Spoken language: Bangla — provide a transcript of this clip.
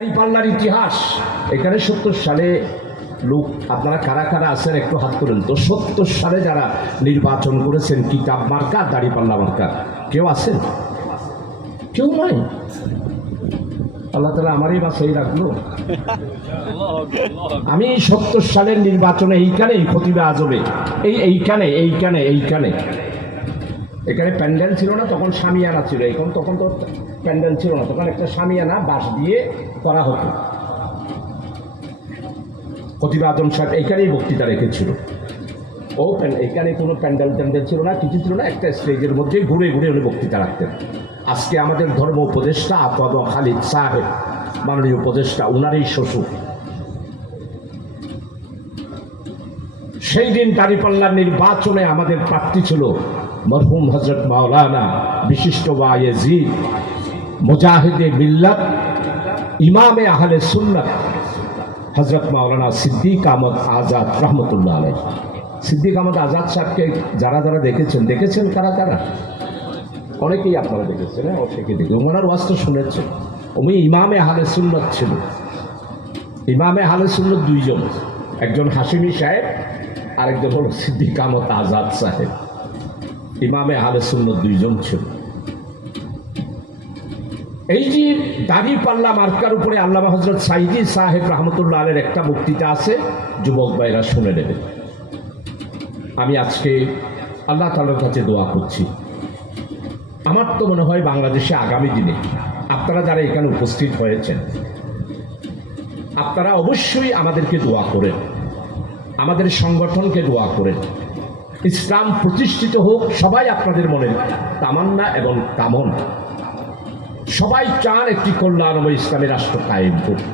দাঁড়িপাল্লার ইতিহাস এখানে ৭০ সালে লোক আপনারা কারা কারা আছেন একটু হাত করেন তো। ৭০ সালে যারা নির্বাচন করেছেন কিতাব মার্কা দাঁড়িপাল্লা মার্কা কেউ আছেন? কেউ নয়। আল্লাহ তাআলা আমারই বাছাই রাখলো। আমি ৭০ সালের নির্বাচনে এইখানেই খতিবে আজবে এইখানে এখানে প্যান্ডেল ছিল না, তখন শামিয়ানা ছিল। তখন তো প্যান্ডেল ছিল না, তখন একটা শামিয়ানা বাঁশ দিয়ে করা হতো। খতিব আজম সাহেব এইখানেই বক্তৃতা রেখেছিল। এখানে কোনো প্যান্ডেল ছিল না, কিছু ছিল না, একটা স্টেজের মধ্যে ঘুরে ঘুরে উনি বক্তৃতা রাখতেন। আজকে আমাদের ধর্ম উপদেষ্টা আফাদ খালিদ সাহেব, মাননীয় উপদেষ্টা, ওনারই শ্বশুর। সেই দিন দাঁড়িপাল্লার নির্বাচনে আমাদের প্রার্থী ছিল মরহুম হযরত মাওলানা বিশিষ্ট ওয়াইজি মুজাহিদে মিল্লাত ইমামে আহলে সুন্নাত হযরত মাওলানা সিদ্দিক আহমদ আজাদ রহমতুল্লাহ আলাইহি। সিদ্দিক আহমদ আজাদ সাহেবকে যারা যারা দেখেছেন কারা কারা? অনেকেই আপনারা দেখেছেন। অনেকে দেখে ওনার ওয়াজ তো শুনেছেন। উনি ইমামে আহলে সুন্নাত ছিল। ইমামে আহলে সুন্নাত দুইজন, একজন হাশিমি সাহেব আর একজন হল সিদ্দিক আহমদ আজাদ সাহেব। ইমামে আহলে সুন্নাত দুইজন ছিল। এই যে দাঁড়িপাল্লা মার্কার উপরে আল্লামা হযরত সাইদি সাহেব রহমতুল্লাহ আলাইহির একটা বক্তৃতা আছে, যুবক ভাইরা শুনে নেবেন। আমি আজকে আল্লাহ তাআলার কাছে দোয়া করছি। আমার তো মনে হয় বাংলাদেশে আগামী দিনে আপনারা যারা এখানে উপস্থিত হয়েছেন, আপনারা অবশ্যই আমাদেরকে দোয়া করেন, আমাদের সংগঠনকে দোয়া করেন। ইসলাম প্রতিষ্ঠিত হোক, সবাই আপনাদের মনের তামান্না এবং কামনা। সবাই চান একটি কল্যাণময় ইসলামী রাষ্ট্র কায়েম করুন।